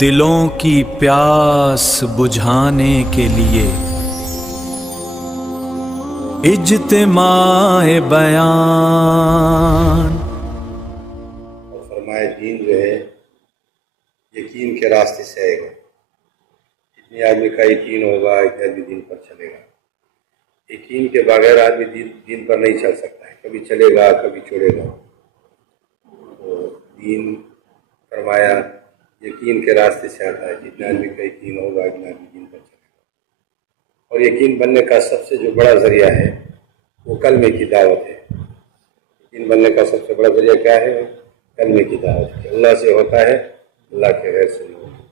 دلوں کی پیاس بجھانے کے لیے اجتماع بیان۔ اور فرمائے دین جو ہے یقین کے راستے سے آئے گا۔ جتنی آدمی کا یقین ہوگا اتنے آدمی دین پر چلے گا۔ یقین کے بغیر آدمی دین پر نہیں چل سکتا ہے، کبھی چلے گا کبھی چھوڑے گا۔ تو دین فرمایا یقین کے راستے سے آتا ہے، جتنے آدمی کا یقین ہوگا اتنا آدمی دین پر چلے گا۔ اور یقین بننے کا سب سے جو بڑا ذریعہ ہے وہ کلمے کی دعوت ہے۔ یقین بننے کا سب سے بڑا ذریعہ کیا ہے؟ کلمے کی دعوت ہے۔ اللہ سے ہوتا ہے، اللہ کے غیر سے نہیں ہوتا۔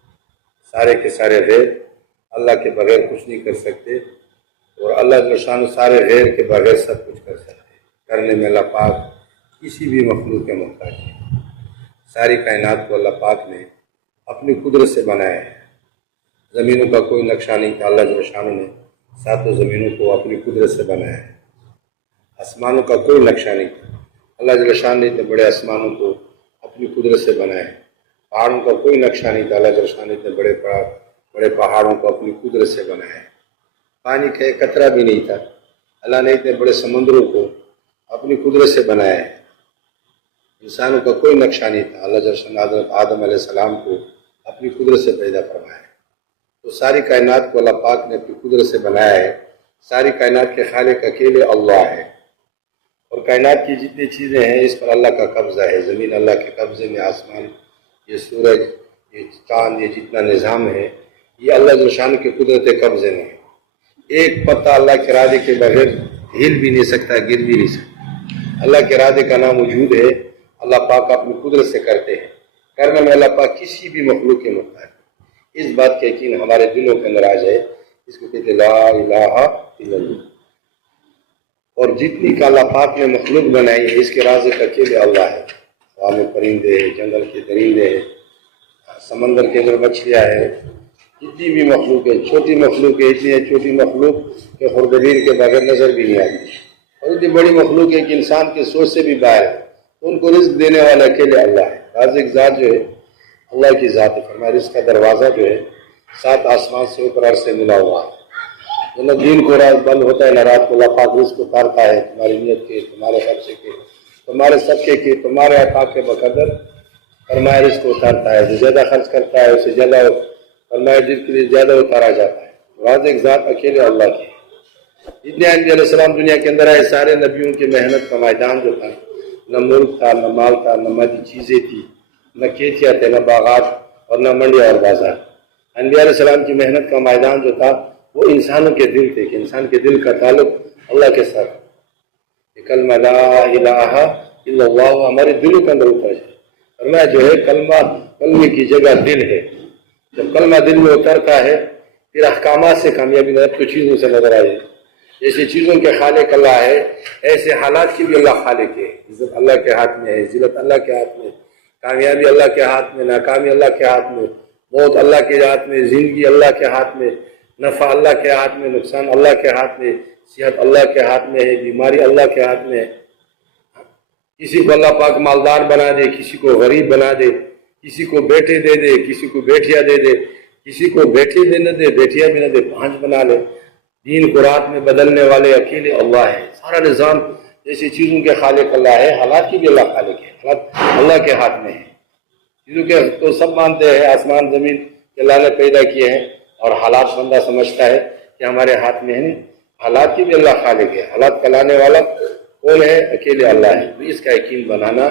سارے کے سارے غیر اللہ کے بغیر کچھ نہیں کر سکتے، اور اللہ جو شان سارے غیر کے بغیر سب کچھ کر سکتے ہیں۔ کرنے میں اللہ پاک کسی بھی مخلوق کے محتاج ہے۔ ساری کائنات کو اللہ پاک نے اپنی قدرت سے بنایا ہے۔ زمینوں کا کوئی نقشہ نہیں تھا، اللہ جو شان نے ساتوں زمینوں کو اپنی قدرت سے بنایا ہے۔ آسمانوں کا کوئی نقشہ نہیں تھا، اللہ جل شان نے اتنے بڑے آسمانوں کو اپنی قدرت سے بنایا ہے۔ پہاڑوں کا کوئی نقشہ نہیں تھا، اللہ جل شان نے اتنے بڑے پہاڑوں کو اپنی قدرت سے بنایا ہے۔ پانی کا ایک قطرہ بھی نہیں تھا، اللہ نے اتنے بڑے سمندروں کو اپنی قدرت سے بنایا ہے۔ انسانوں کا کوئی نقشہ نہیں تھا، اللہ جل شان حضرت آدم علیہ السلام کو اپنی قدرت سے پیدا فرمایا ہے۔ تو ساری کائنات کو اللہ پاک نے اپنی قدرت سے بنایا ہے۔ ساری کائنات کے خالق اکیلے اللہ ہے، اور کائنات کی جتنی چیزیں ہیں اس پر اللہ کا قبضہ ہے۔ زمین اللہ کے قبضے میں، آسمان، یہ سورج، یہ چاند، یہ جتنا نظام ہے یہ اللہ جل شان کے قدرت قبضے میں ہے۔ ایک پتہ اللہ کے ارادے کے بغیر ہل بھی نہیں سکتا، گر بھی نہیں سکتا۔ اللہ کے ارادے کا نام وجود ہے، اللہ پاک اپنی قدرت سے کرتے ہیں۔ کرنے میں اللہ پاک کسی بھی مخلوق کے محتاج ہے۔ اس بات کا یقین ہمارے دلوں کے اندر آ جائے، اس کو کہتے لا الہ الا اللہ۔ اور جتنی کا اللہ پاک نے مخلوق بنائی ہے اس کے رازق اکیلے اللہ ہے۔ ہوا میں پرندے ہیں، جنگل کے درندے ہیں، سمندر کے اندر مچھلیاں ہیں، جتنی بھی مخلوق ہے، چھوٹی مخلوق ہے، اتنی چھوٹی مخلوق کہ خردبیر کے بغیر نظر بھی نہیں آتی، اور اتنی بڑی مخلوق ہے کہ انسان کی سوچ سے بھی باہر ہے۔ ان کو رزق دینے والا اکیلے اللہ ہے۔ رازق ذات جو ہے اللہ کی ذات ہے۔ فرمایا رزق کا دروازہ جو ہے 7 آسمان سے اوپر عرش سے ملا ہوا ہے۔ نہ دین کو رات بند ہوتا ہے، نہ رات کو اللہ پاک رزق اتارتا ہے، تمہاری نیت کے، تمہارے خرچے کے، تمہارے صدقے کے، تمہارے عطا کے بقدر فرمایا رزق اتارتا ہے۔ جو زیادہ خرچ کرتا ہے اسے زیادہ فرمایا جس کے لیے زیادہ اتارا جاتا ہے۔ رازق ذات اکیلے اللہ کی ہے۔ جتنے انبیاء علیہ السلام دنیا کے اندر آئے، سارے نبیوں کے محنت کا میدان جو تھا، نہ ملک تھا، نہ مال تھا، نہ مادی چیزیں تھی، نہ کھیتیاں تھے، نہ باغات، اور نہ منڈیاں اور بازار۔ انبیاء علیہ السلام کی محنت کا میدان جو تھا وہ انسانوں کے دل تھے، کہ انسان کے دل کا تعلق اللہ کے ساتھ۔ یہ کلمہ لا الہ الا اللہ ہمارے دلوں کے اندر اتر جائے۔ فرمایا جو ہے کلمے کی جگہ دل ہے۔ جب کلمہ دل میں اترتا ہے پھر احکامات سے کامیابی نظر تو چیزوں سے نظر آئے۔ جیسے چیزوں کے خالق اللہ ہے، ایسے حالات کی بھی اللہ خالق ہے۔ عزت اللہ کے ہاتھ میں ہے، ذلت اللہ کے ہاتھ میں، کامیابی اللہ کے ہاتھ میں، ناکامی اللہ کے ہاتھ میں، موت اللہ کے ہاتھ میں، زندگی اللہ کے ہاتھ میں، نفع اللہ کے ہاتھ میں، نقصان اللہ کے ہاتھ میں، صحت اللہ کے ہاتھ میں ہے، بیماری اللہ کے ہاتھ میں ہے۔ کسی کو اللہ پاک مالدار بنا دے، کسی کو غریب بنا دے، کسی کو بیٹے دے دے، کسی کو بیٹیاں دے دے، کسی کو بیٹے بھی نہ دے، بیٹیاں بھی نہ دے، 5 بنا لے۔ دین کو رات میں بدلنے والے اکیلے اللہ ہے۔ سارا نظام جیسے چیزوں کے خالق اللہ ہے، حالات کی بھی اللہ خالق ہے، حالات اللہ کے ہاتھ میں ہے۔ چیزوں کے تو سب مانتے ہیں آسمان زمین کہ اللہ نے پیدا کیے ہیں، اور حالات بندہ سمجھتا ہے کہ ہمارے ہاتھ میں ہے نہیں۔ حالات کی بھی اللہ خالق ہے۔ حالات کا لانے والا کون ہے؟ اکیلے اللہ ہے۔ تو اس کا یقین بنانا،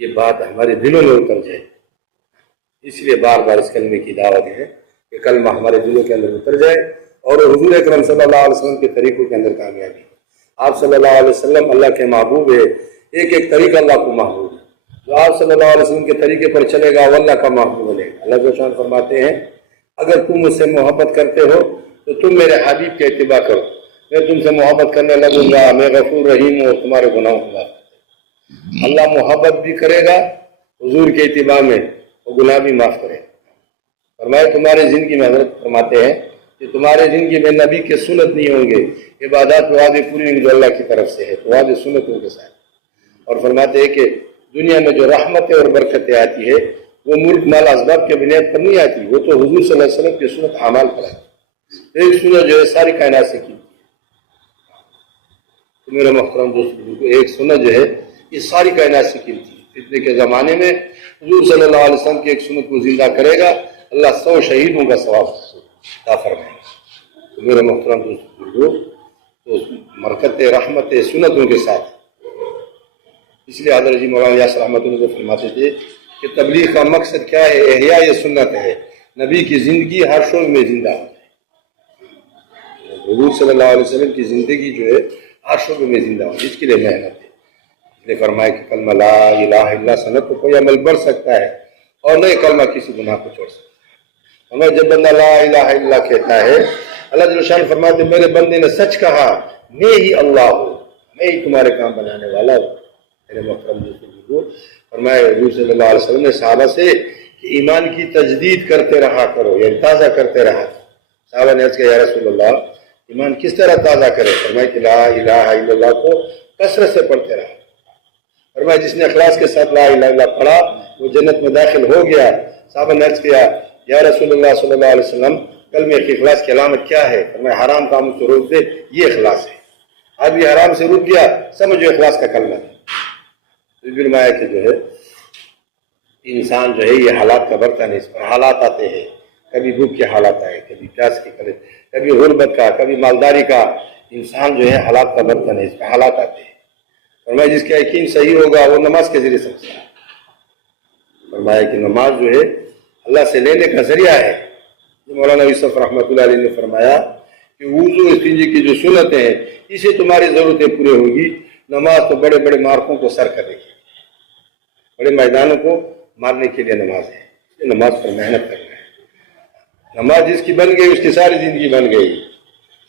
یہ بات ہمارے دلوں میں اتر جائے۔ اس لیے بار بار اس کلمے کی دعوت ہے کہ کلمہ ہمارے دلوں کے اندر اتر جائے، اور حضور اکرم صلی اللہ علیہ وسلم کے طریقوں کے اندر کامیابی۔ آپ صلی اللہ علیہ وسلم اللہ کے محبوب ہے، ایک ایک طریقہ اللہ کو محبوب ہے۔ جو آپ صلی اللہ علیہ وسلم کے طریقے پر چلے گا وہ اللہ کا محبوب بنے گا۔ اللہ تعالیٰ فرماتے ہیں اگر تم مجھ سے محبت کرتے ہو تو تم میرے حبیب کے اتباع کرو، میں تم سے محبت کرنے لگوں گا، میں غفور رحیم ہوں اور تمہارے گناہوں کو معاف کرتا ہوں۔ اللہ محبت بھی کرے گا حضور کے اتباع میں، اور گناہ بھی معاف کرے گا۔ فرمائے تمہاری زندگی میں، حضرت فرماتے ہیں کہ تمہارے زندگی میں نبی کے سنت نہیں ہوں گے، عبادات وعدے پوری ہوں گی جو اللہ کی طرف سے ہے، تو وعدے سنتوں کے ساتھ۔ اور فرماتے ہیں کہ دنیا میں جو رحمتیں اور برکتیں آتی ہے وہ ملک مال اسباب کے بنیاد پر نہیں آتی، وہ تو حضور صلی اللہ علیہ وسلم کی سنت اعمال پر آتی۔ ایک سنت جو ہے ساری کائنات سے کی، تو میرا محترم دوست، ایک سنت جو ہے یہ ساری کائنات سے قیمتی ہے۔ فتنے کے زمانے میں حضور صلی اللہ علیہ وسلم کی ایک سنت کو زندہ کرے گا، اللہ 100 شہیدوں کا ثواب عطا فرمائے گا۔ تو میرا محترم دوست، تو برکت رحمت سنتوں کے ساتھ، اس لیے حضرت جی مولانا یاسر احمد اللہ فرماتے تھے کہ تبلیغ کا مقصد کیا ہے؟ احیاء یہ سنت ہے، نبی کی زندگی ہر شعبے میں زندہ ہو جائے۔ حضور صلی اللہ علیہ وسلم کی زندگی جو ہے ہر شعبے میں زندہ ہو، جس کے لیے محنت ہے۔ اس لیے فرمایا کہ کلمہ لا الہ الا اللہ سنت کو کوئی عمل بڑھ سکتا ہے اور نہ کلمہ کسی گناہ کو چھوڑ سکتا ہے۔ ہمیں جب بندہ لا الہ الا اللہ کہتا ہے، اللہ جل شان فرماتے ہیں میرے بندے نے سچ کہا، میں ہی اللہ ہوں، میں ہی تمہارے کام بنانے والا ہوں۔ میرے محترم دوستو، فرمایا حضور صلی اللہ علیہ وسلم نے صحابہ سے کہ ایمان کی تجدید کرتے رہا کرو، یعنی تازہ کرتے رہا۔ صحابہ نے عرض کیا یا رسول اللہ ایمان کس طرح تازہ کرے؟ فرمایا کہ لا الہ الا اللہ کو کثرت سے پڑھتے رہا۔ فرمایا جس نے اخلاص کے ساتھ لا الہ الا اللہ پڑھا وہ جنت میں داخل ہو گیا۔ صحابہ نے عرض کیا یا رسول اللہ صلی اللہ علیہ وسلم کلمے کی اخلاص کی علامت کیا ہے؟ فرمایا حرام کاموں سے روک دے، یہ اخلاص ہے۔ آدمی حرام سے روک گیا، سمجھو اخلاص کا کلمہ ہے۔ فرمایا کہ جو ہے انسان جو ہے یہ حالات کا برتن ہے، اس پر حالات آتے ہیں، کبھی بھوک کے حالات آئے، کبھی پیاس کے، کبھی غربت کا، کبھی مالداری کا۔ انسان جو ہے حالات کا برتن ہے، اس پر حالات آتے ہیں۔ فرمایا جس کا یقین صحیح ہوگا وہ نماز کے ذریعے سمجھتا ہے۔ فرمایا کہ نماز جو ہے اللہ سے لینے کا ذریعہ ہے۔ مولانا یوسف رحمۃ اللہ علیہ نے فرمایا کہ وضو استنجے کی جو سنتیں ہیں اسے تمہاری ضرورتیں پورے ہوگی، نماز تو بڑے بڑے مارکوں کو سر کرنے کی، بڑے میدانوں کو مارنے کے لیے نماز ہے، نماز پر محنت کرنا ہے۔ نماز جس کی بن گئی اس کی ساری زندگی بن گئی۔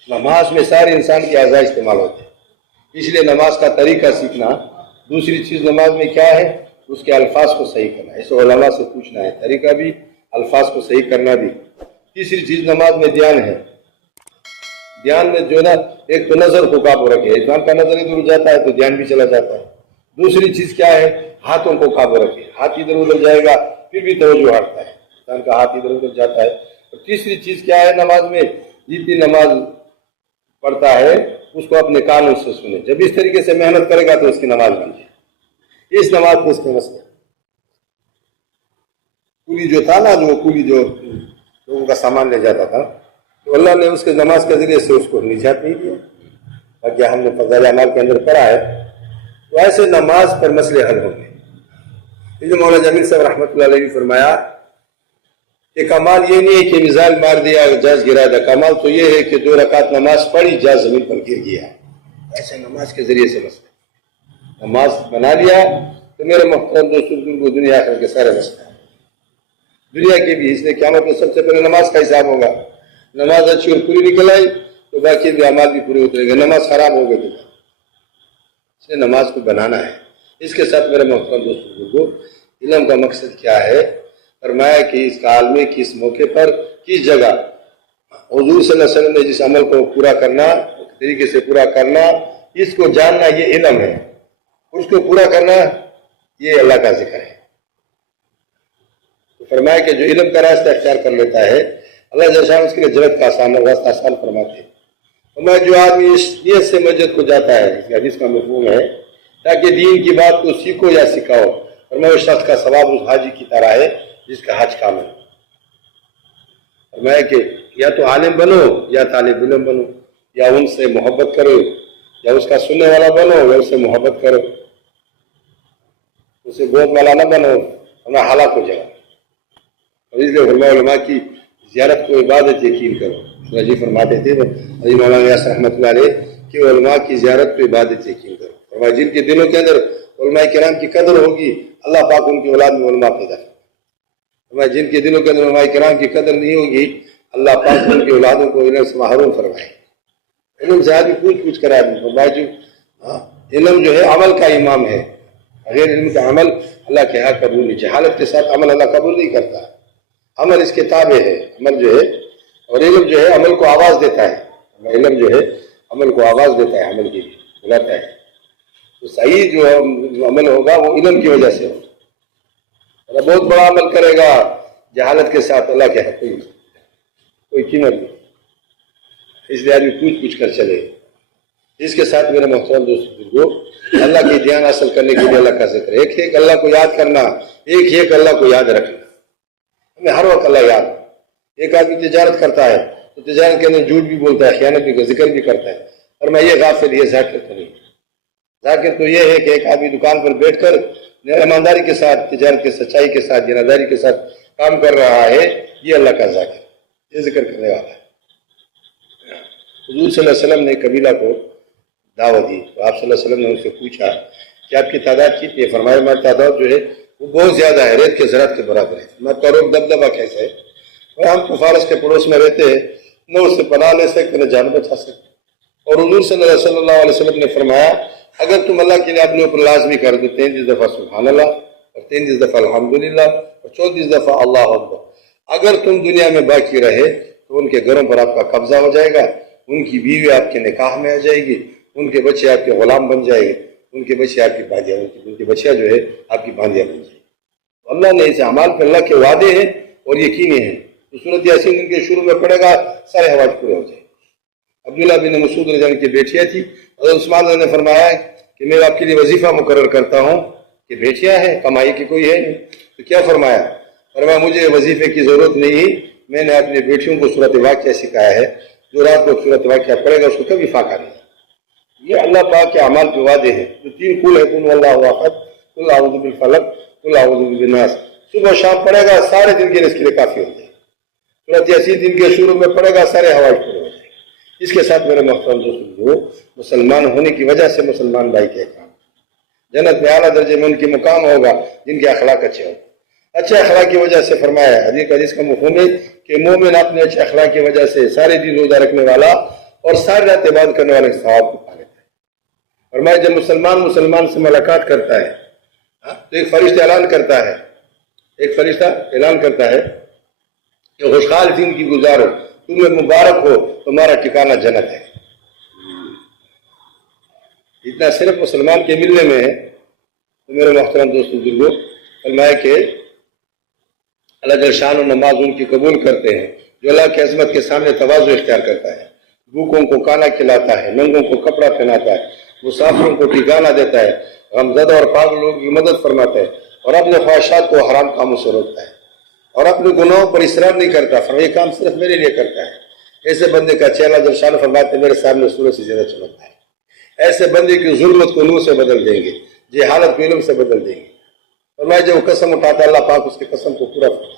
نماز میں سارے انسان کے اعضاء استعمال ہوتے ہیں، اس لیے نماز کا طریقہ سیکھنا۔ دوسری چیز نماز میں کیا ہے؟ اس کے الفاظ کو صحیح کرنا ہے، اسے علماء سے پوچھنا ہے، طریقہ بھی، الفاظ کو صحیح کرنا بھی۔ تیسری چیز نماز میں دھیان ہے۔ دھیان میں جو نا ایک تو نظر کو قابو رکھے، انسان کا نظر ادھر جاتا ہے تو دھیان بھی چلا جاتا ہے۔ دوسری چیز کیا ہے؟ ہاتھوں کو قابو رکھے، ہاتھ ادھر ادھر جائے گا پھر بھی توجہ ہٹتا ہے، انسان کا ہاتھ ادھر ادھر جاتا ہے۔ اور تیسری چیز کیا ہے نماز میں؟ جتنی نماز پڑھتا ہے اس کو اپنے کانوں سے سنے، جب اس طریقے سے محنت کرے گا تو اس کی نماز بن جائے۔ اس نماز کو اس کے مسئلہ کولی جو تھا نا، جو کولی جو لوگوں کا سامان لے جاتا تھا، تو اللہ نے اس کے نماز کے ذریعے سے اس کو نجات نہیں دیا۔ باقی ہم نے فضائل اعمال کے اندر پڑھا ہے، تو ایسے نماز پر مسئلے حل ہوں گے۔ یہ جو مولانا جمیل صاحب رحمۃ اللہ علیہ نے فرمایا کہ کمال یہ نہیں ہے کہ میزائل مار دیا جاز گرا دیا، کمال تو یہ ہے کہ 2 رکعت نماز پڑھی جاز زمین پر گر گیا۔ ایسے نماز کے ذریعے سے مسئلہ نماز بنا لیا تو میرے محترم دوستوں کو دنیا آخرت کے سارے مسئلہ ہے، دنیا کے بھی، اس لیے قیامت میں سب سے پہلے نماز کا حساب ہوگا۔ نماز اچھی اور پوری نکل آئی تو باقی بھی اعمال بھی پورے اترے گا، نماز خراب ہو گئی تو اس لیے نماز کو بنانا ہے۔ اس کے ساتھ میرے محترم دوستوں کو علم کا مقصد کیا ہے؟ فرمایا کہ اس کال میں کس موقع پر کس جگہ حضور صلی اللہ علیہ وسلم نے جس عمل کو پورا کرنا، طریقے سے پورا کرنا، اس کو جاننا یہ علم ہے، اس کو پورا کرنا یہ اللہ کا ذکر ہے۔ تو فرمایا کہ جو علم کا راستہ اختیار کر لیتا ہے اللہ جل شانہ اس کے لیے جنت کا راستہ آسان فرماتے ہیں۔ فرمایا جو آدمی اس نیت سے مسجد کو جاتا ہے، اس حدیث کا مفہوم ہے تاکہ دین کی بات کو سیکھو یا سکھاؤ، فرمایا اس شخص کا ثواب اس حاجی کی طرح ہے جس کا حج کامل ہے۔ فرمایا کہ یا تو عالم بنو یا طالب علم بنو، یا ان سے محبت کرو، یا اس کا سننے والا بنو یا اس سے محبت کرو، اسے گود والا نہ بنو، ہمیں ہلاک ہو جائے۔ اور اس لیے فرمایا علماء کی زیارت کو عبادت یقین کرو۔ جی فرماتے تھے حضرت مولانا یاسر رحمۃ اللہ علیہ کہ علماء کی زیارت کو عبادت یقین کرو۔ فرمایا جن کے دلوں کے اندر علماء کرام کی قدر ہوگی اللہ پاک ان کی اولاد میں علماء پیدا کرے۔ فرمایا جن کے دلوں کے اندر علماء کرام کی قدر نہیں ہوگی اللہ پاک ان کی اولادوں کو علم سے محروم فرمائے۔ علم سے آدمی پوچھ کر آدمی فرمایا جو علم جو ہے عمل کا امام ہے، غیر علم کا عمل اللہ کے ہاں قبول نہیں، جہالت کے ساتھ عمل اللہ قبول نہیں کرتا۔ عمل اس کے تابع ہے، عمل جو ہے، اور علم جو ہے عمل کو آواز دیتا ہے، علم جو ہے عمل کو آواز دیتا ہے، عمل کے لیے بلاتا ہے۔ تو صحیح جو عمل ہوگا وہ علم کی وجہ سے ہوگا۔ اللہ بہت بڑا عمل کرے گا، جہالت کے ساتھ اللہ کے حق کوئی قیمت نہیں، اس لیے آدمی پوچھ کر چلے۔ اس کے ساتھ میرے محترم دوستوں، اللہ کی دھیان حاصل کرنے کے لیے اللہ کا ذکر، ایک اللہ کو یاد کرنا، ایک اللہ کو یاد رکھنا، ہمیں ہر وقت اللہ یاد۔ ایک آدمی تجارت کرتا ہے تو تجارت کے اندر جھوٹ بھی بولتا ہے، خیانت بھی، ذکر بھی کرتا ہے، اور میں یہ غافل، یہ ذاکر تو نہیں۔ ذاکر تو یہ ہے کہ ایک آدمی دکان پر بیٹھ کر ایمانداری کے ساتھ، تجارت کے سچائی کے ساتھ، دیانتداری کے ساتھ کام کر رہا ہے، یہ اللہ کا ذاکر، یہ ذکر کرنے والا ہے۔ حضور صلی اللہ علیہ وسلم نے قبیلہ کو دعوت دی تو آپ صلی اللہ علیہ وسلم نے ان سے پوچھا کہ آپ کی تعداد کتنی ہے؟ فرمایا ہماری تعداد جو ہے وہ بہت زیادہ ہے، ریت کے ذرات کے برابر ہے۔ میں تعارف دبدبہ کیسے ہے؟ اور ہم تو فارس کے پڑوس میں رہتے ہیں، نہ اس سے پناہ لے سکتے نہ جان بچا سکتے۔ اور حضور صلی اللہ علیہ وسلم نے فرمایا اگر تم اللہ کے لیے اپنے اوپر لازمی کر دو 33 دفعہ سبحان اللہ، اور 33 دفعہ الحمدللہ، اور 34 دفعہ اللہ اکبر، اگر تم دنیا میں باقی رہے تو ان کے گھروں پر آپ کا قبضہ ہو جائے گا، ان کی بیوی آپ کے نکاح میں آ جائے گی، ان کے بچے آپ کے غلام بن جائے گے، ان کے بچے آپ کی باندیاں، ان کے بچیاں جو ہے آپ کی باندیاں بن جائے گی۔ اللہ نے اس اعمال پہ اللہ کے وعدے ہیں اور یقینی ہیں۔ تو سورۃ یاسین ان کے شروع میں پڑھے گا، سارے حوائج پورے ہو جائیں گے۔ عبداللہ بن مسعود رضی اللہ عنہ کی بیٹیاں تھی، حضرت عثمان نے فرمایا کہ میں آپ کے لیے وظیفہ مقرر کرتا ہوں کہ بیٹیاں ہیں، کمائی کی کوئی ہے نہیں، تو کیا فرمایا؟ فرمایا مجھے وظیفے کی ضرورت نہیں، میں نے اپنی بیٹیوں کو سورۃ واقعہ سکھایا ہے، جو رات کو سورۃ واقعہ پڑھے گا اس کو کبھی فاقہ نہیں۔ یہ اللہ پاک کے اعمال کے وعدے ہیں۔ جو 3 قل ہے، قل اللہ احد، قل اعوذ بالفلق، قل اعوذ بالناس، صبح شام پڑھے گا، سارے دن کے رزق کے لیے کافی ہو جائے۔ سورۃ یاسین دن کے شروع میں پڑھے گا، سارے حوائج پورے ہو جائیں۔ اس کے ساتھ میرے محترم دوستو، مسلمان ہونے کی وجہ سے مسلمان بھائی کے کام، جنت میں اعلیٰ درجے میں ان کی مقام ہوگا جن کے اخلاق اچھے ہوں۔ اچھے اخلاق کی وجہ سے فرمایا ہے، حدیث کا مفہوم ہے کہ مومن اپنے اچھے اخلاق کی وجہ سے سارے دن روزہ رکھنے والا اور ساری رات عبادت کرنے والے ثواب کو پا لیتا ہے۔ فرمایا جب مسلمان سے ملاقات کرتا ہے تو ایک فرشتہ اعلان کرتا ہے کہ خوشحال زندگی گزارو، تمہیں مبارک ہو، تمہارا ٹھکانہ جنت ہے۔ اتنا صرف مسلمان کے ملنے میں ہے۔ تو میرے محترم دوستو بزرگو، فرمایا کہ اللہ جل شان و نماز ان کی قبول کرتے ہیں جو اللہ کی عظمت کے سامنے تواضع اختیار کرتا ہے، بھوکوں کو کھانا کھلاتا ہے، ننگوں کو کپڑا پہناتا ہے، مسافروں کو ٹھکانہ دیتا ہے، غمزدہ اور پاگل لوگوں کی مدد فرماتا ہے، اور اپنے خواہشات کو حرام کاموں سے روکتا ہے، اور اپنے گناہوں پر اصرار نہیں کرتا، فرمایا یہ کام صرف میرے لیے کرتا ہے۔ ایسے بندے کا چہرہ جل شان فرماتے ہیں میرے سامنے سورج سے زیادہ چمکتا ہے۔ ایسے بندے کی ظلمت کو نور سے بدل دیں گے، جہالت کو علم سے بدل دیں گے۔ فرمایا جب وہ قسم اٹھاتا ہے اللہ پاک اس کی قسم کو پورا فرماتا ہے۔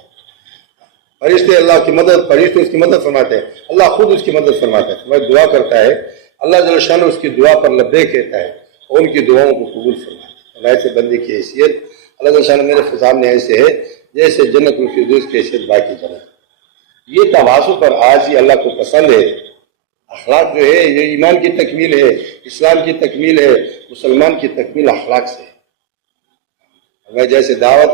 فرشتے اللہ کی مدد، فرشتے اس کی مدد فرماتے ہیں، اللہ خود اس کی مدد فرماتا ہے۔ وہ دعا کرتا ہے، اللہ جل شان اس کی دعا پر لبیک کہتا ہے اور ان کی دعاؤں کو قبول فرماتا ہے۔ ایسے بندے کی حیثیت اللہ جل شان میرے سامنے ایسے ہے جیسے جنت الفردوس کی حیثیت باقی جنت۔ یہ تواضع پر آج ہی اللہ کو پسند ہے۔ اخلاق جو ہے یہ ایمان کی تکمیل ہے، اسلام کی تکمیل ہے، مسلمان کی تکمیل اخلاق سے ہے۔ ہمیں جیسے دعوت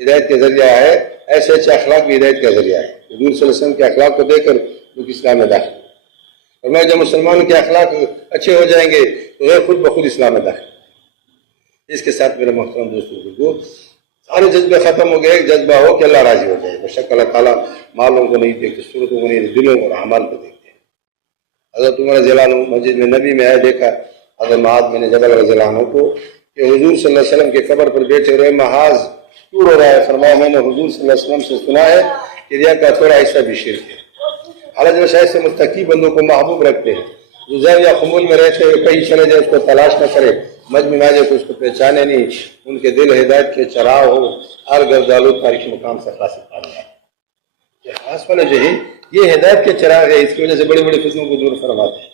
ہدایت کے ذریعہ ہے، ایسے اچھے اخلاق بھی ہدایت کا ذریعہ ہے۔ حضور صلی اللہ علیہ وسلم کے اخلاق کو دیکھ کر لوگ اسلام میں داخل ہیں، اور میں جب مسلمان کے اخلاق اچھے ہو جائیں گے تو وہ خود بخود اسلام میں داخل ہیں۔ اس کے ساتھ میرے محترم دوستوں، سارے جذبے ختم ہو گئے، ایک جذبہ ہو کہ اللہ راضی ہو جائے۔ بے شک اللہ تعالیٰ مالوں کو نہیں دیکھتے، صورتوں کو نہیں دیکھتے، دلوں اور اعمال کو دیکھتے ہیں۔ حضرت عمر رضی اللہ عنہ مسجد میں نبی میں آئے، دیکھا حضرت معاذ بن جبل رضی اللہ عنہ کو کہ حضور صلی اللہ علیہ وسلم کے قبر پر بیٹھے ہوئے، محاذ کیوں رو رہا ہے؟ فرمایا میں نے حضور صلی اللہ علیہ وسلم سے سنا ہے کہ ریا کا تھوڑا حصہ بھی شرک ہے۔ حالانکہ شاید سے متقی بندوں کو محبوب رکھتے ہیں، جو زیر یا خمول میں رہتے ہوئے کہیں چلے جائے اس کو تلاش نہ کرے، مجمع میں آ جائے تو اس کو پہچانے نہیں، ان کے دل ہدایت کے چراغ ہو، ہر گرد آلود تاریخی مقام سے خاص پانے ہیں۔ یہ خاص والے جو ہے یہ ہدایت کے چراغ ہے، اس کی وجہ سے بڑی بڑی فتنوں کو دور فرماتے ہیں۔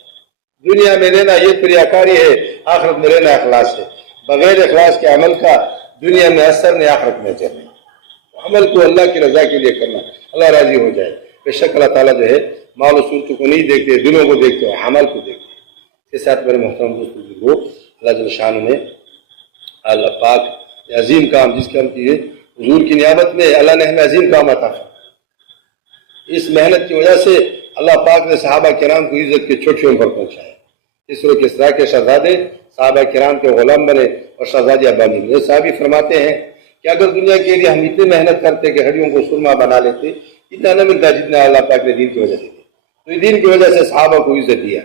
دنیا میں لینا یہ پریاکاری ہے، آخرت میں لینا اخلاص ہے۔ بغیر اخلاص کے عمل کا دنیا میں اثر نہیں، آخرت میں اثر نہیں۔ عمل کو اللہ کی رضا کے لیے کرنا، اللہ راضی ہو جائے۔ بے شک اللہ تعالیٰ جو ہے مال و صورتوں کو نہیں دیکھتے، دلوں کو دیکھتے ہیں، عمل کو دیکھتے ہیں۔ اس کے ساتھ میرے محترم دوستوں، اللہ جل شان نے اللہ پاک عظیم کام جس کے ہم کی حضور کی نیابت میں اللہ نے ہمیں عظیم کام عطا کیا۔ اس محنت کی وجہ سے اللہ پاک نے صحابہ کرام کو عزت کے چھوٹیوں پر پہنچایا۔ اسرا و کسریٰ کے شہزادے صحابہ کرام کے غلام بنے اور شہزادیاں بانی۔ یہ صحابی فرماتے ہیں کہ اگر دنیا کے لیے ہم اتنی محنت کرتے کہ ہڈیوں کو سرما بنا لیتے، اتنا نہ ملتا جتنا اللہ پاک نے دین کی وجہ سے دیا۔ تو یہ دین کی وجہ سے صحابہ کو عزت دیا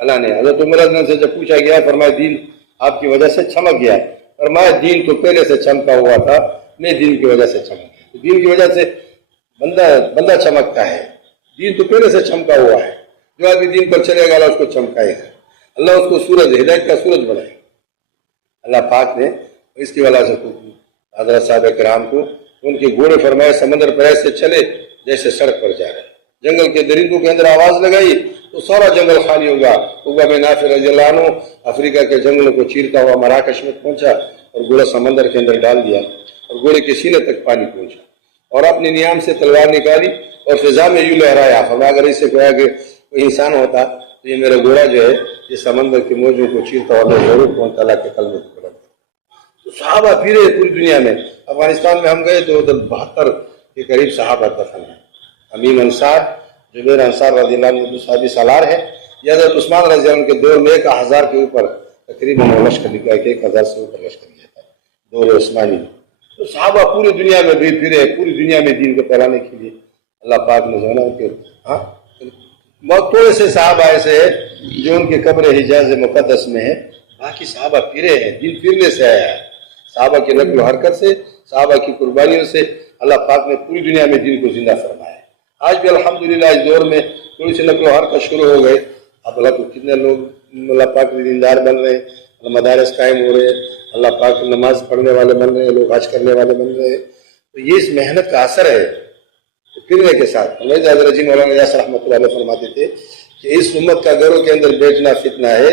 اللہ نے۔ حضرت عمر رضی اللہ عنہ سے جب پوچھا گیا، فرمایا دین آپ کی وجہ سے چمک گیا۔ فرمایا دین تو پہلے سے چمکا ہوا تھا، میں دین کی وجہ سے چمک گیا۔ تو دین کی وجہ سے بندہ چمکتا ہے، دین تو پہلے سے چمکا ہوا ہے۔ جو آدمی دین پر چلے گا اللہ اس کو چمکائے گا، اللہ اس کو سورج، ہدایت کا سورج بنائے گا۔ اللہ پاک نے اس کی وجہ سے حضرت صاحب کرام کو ان کے گھوڑے فرمائے سمندر پر ایسے چلے جیسے سڑک پر جا رہے، جنگل کے درندوں کے اندر آواز لگائی تو سارا جنگل خالی ہوگا۔ عقبہ بن نافع رضی اللہ عنہ افریقہ کے جنگلوں کو چیرتا ہوا مراکش میں پہنچا اور گھوڑا سمندر کے اندر ڈال دیا اور گھوڑے کے سینے تک پانی پہنچا اور اپنی نیام سے تلوار نکالی اور فضا میں یوں لہرایا۔ فرمایا اگر اس سے کوئی انسان ہوتا تو یہ میرا گھوڑا جو ہے یہ سمندر کے موجوں کو چیرتا اور میں ضرور پہنچتا اللہ کے کلمے کو بلند۔ تو صحابہ پھرے پوری دنیا میں۔ افغانستان میں ہم گئے تو ادھر 72 کے قریب صحابہ دفن ہیں۔ امین انصار جبیر انصار رضی اللہ عنہ صحابی سالار ہے، یہ حضرت عثمان رضی اللہ عنہ کے دور میں 1000 کے اوپر تقریباً لشکر نکلا کہ 1000 سے اوپر لشکر گیا تھا دور عثمانی میں۔ تو صحابہ پوری دنیا میں بھی پھرے، پوری دنیا میں دین کو پھیلانے کے لیے اللہ پاک نے جانا کہ بہت تھوڑے سے صحابہ ایسے ہیں جو ان کے قبر حجاز مقدس میں ہے، باقی صحابہ پھرے ہیں، دین پھرنے سے آیا ہے۔ صحابہ کی نقل و حرکت سے، صحابہ کی قربانیوں سے اللہ پاک نے پوری دنیا میں دین کو زندہ فرمایا ہے۔ آج بھی الحمدللہ اس دور میں تھوڑی سی نقل و حرکت شروع ہو گئے، اب اللہ کو کتنے لوگ اللہ پاک کے دیندار بن رہے ہیں، مدارس قائم ہو رہے ہیں، اللہ پاک نماز پڑھنے والے بن رہے ہیں، لوگ حج کرنے والے بن رہے ہیں۔ تو یہ اس محنت کا اثر ہے پھرنے کے ساتھ۔ حضرت جی مولانا یاسر رحمۃ اللہ علیہ فرماتے تھے کہ اس امت کا گھروں کے اندر بیٹھنا فتنہ ہے،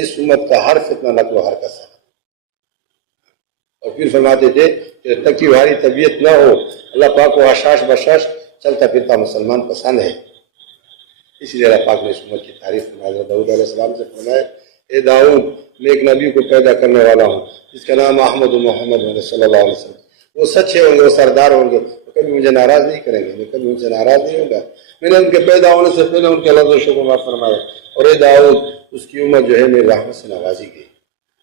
اس امت کا ہر فتنہ نقل و حرکت سے۔ اور پھر فرماتے تھے کہ تکی بھاری طبیعت نہ ہو، اللہ پاک کو حشاش بشاش چلتا پھرتا مسلمان پسند ہے۔ اس لیے اللہ پاک نے اس امت کی تعریف میں حضرت داؤد علیہ السلام سے فرمایا اے داؤد میں ایک نبی کو پیدا کرنے والا ہوں جس کا نام احمد محمد صلی اللہ علیہ وسلم، وہ سچے ہوں گے، وہ سردار ہوں گے، وہ کبھی مجھے ناراض نہیں کریں گے، میں کبھی ان سے ناراض نہیں ہوں گا۔ میں نے ان کے پیدا ہونے سے پہلے ان کے لفظ و شکر معاف فرمایا، اور اے داؤد اس کی امت جو ہے میری رحمت سے نوازی گئی،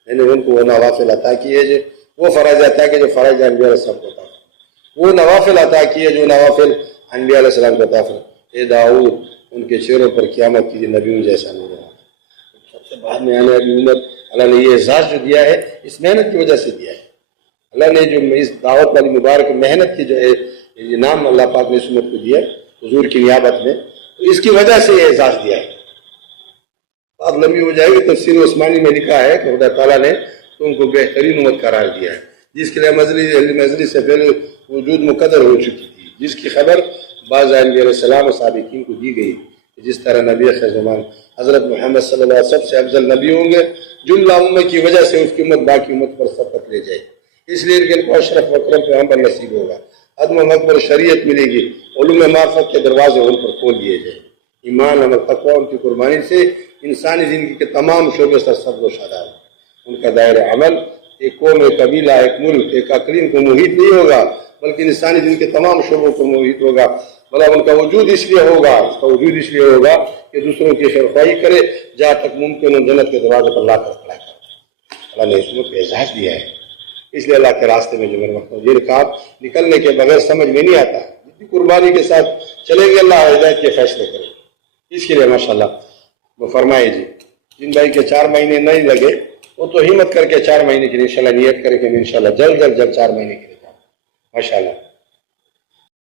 میں نے ان کو وہ نوافل عطا کیے جو وہ فرائض عطا کیے جو فرائض انبیاء علیہ السلام کو عطا فرمائے، وہ نوافل عطا کیے جو نوافل انبیاء علیہ السلام کو عطا فرمائے۔ اے داؤد ان کے چہروں پر قیامت کی نبیوں جیسا نور ہو۔ سب سے بعد میں آنے والی امت اللہ نے یہ اعزاز جو دیا ہے اس محنت کی وجہ سے دیا ہے۔ اللہ نے جو اس دعوت والی مبارک محنت کی جو یہ نام اللہ پاک نے اس امت کو دیا حضور کی نیابت میں، تو اس کی وجہ سے یہ اعزاز دیا ہے۔ بات لمبی ہو جائے گی، تفسیر عثمانی میں لکھا ہے کہ خدا تعالیٰ نے تم کو بہترین امت قرار دیا ہے جس کے لیے مجلس سے پہلے وجود مقدر ہو چکی تھی، جس کی خبر بعض انبیاء علیہ السلام و سابقین کو دی گئی۔ جس طرح نبی خیر زمان حضرت محمد صلی اللہ علیہ وسلم سب سے افضل نبی ہوں گے، جملہ امت کی وجہ سے اس کی امت باقی امت پر سبقت لے جائے، اس لیے ان کو اشرف و اکرم پیغمبر نصیب ہوگا، عدم و مقبول شریعت ملے گی، علوم معرفت کے دروازے ان پر کھول دیے جائیں، ایمان عمل تقوی ان کی قربانی سے انسانی زندگی کے تمام شعبے سے سبز و شاداب، ان کا دائرہ عمل ایک قوم، ایک قبیلہ، ایک ملک، ایک اقلیم کو محیط نہیں ہوگا بلکہ انسانی زندگی کے تمام شعبوں کو محیط ہوگا۔ بلا ان کا وجود اس لیے ہوگا، کہ دوسروں کی خیرخواہی کرے، جہاں تک ممکن ہو جنت کے دروازے پر لا کر کھڑا کرے۔ اللہ نے اس کو اعزاز دیا ہے، اس لیے اللہ کے راستے میں جو میرے وقت یہ رکاب نکلنے کے بغیر سمجھ میں نہیں آتا، جتنی قربانی کے ساتھ چلیں گے اللہ ہدایت کے فیصلے کرے۔ اس کے لیے ماشاءاللہ وہ فرمائے جی جن بھائی کے 4 مہینے نہیں لگے وہ تو ہمت کر کے 4 مہینے کے لیے انشاءاللہ نیت کرے کہ میں انشاءاللہ جلد 4 مہینے کے لیے جاؤں ماشاءاللہ۔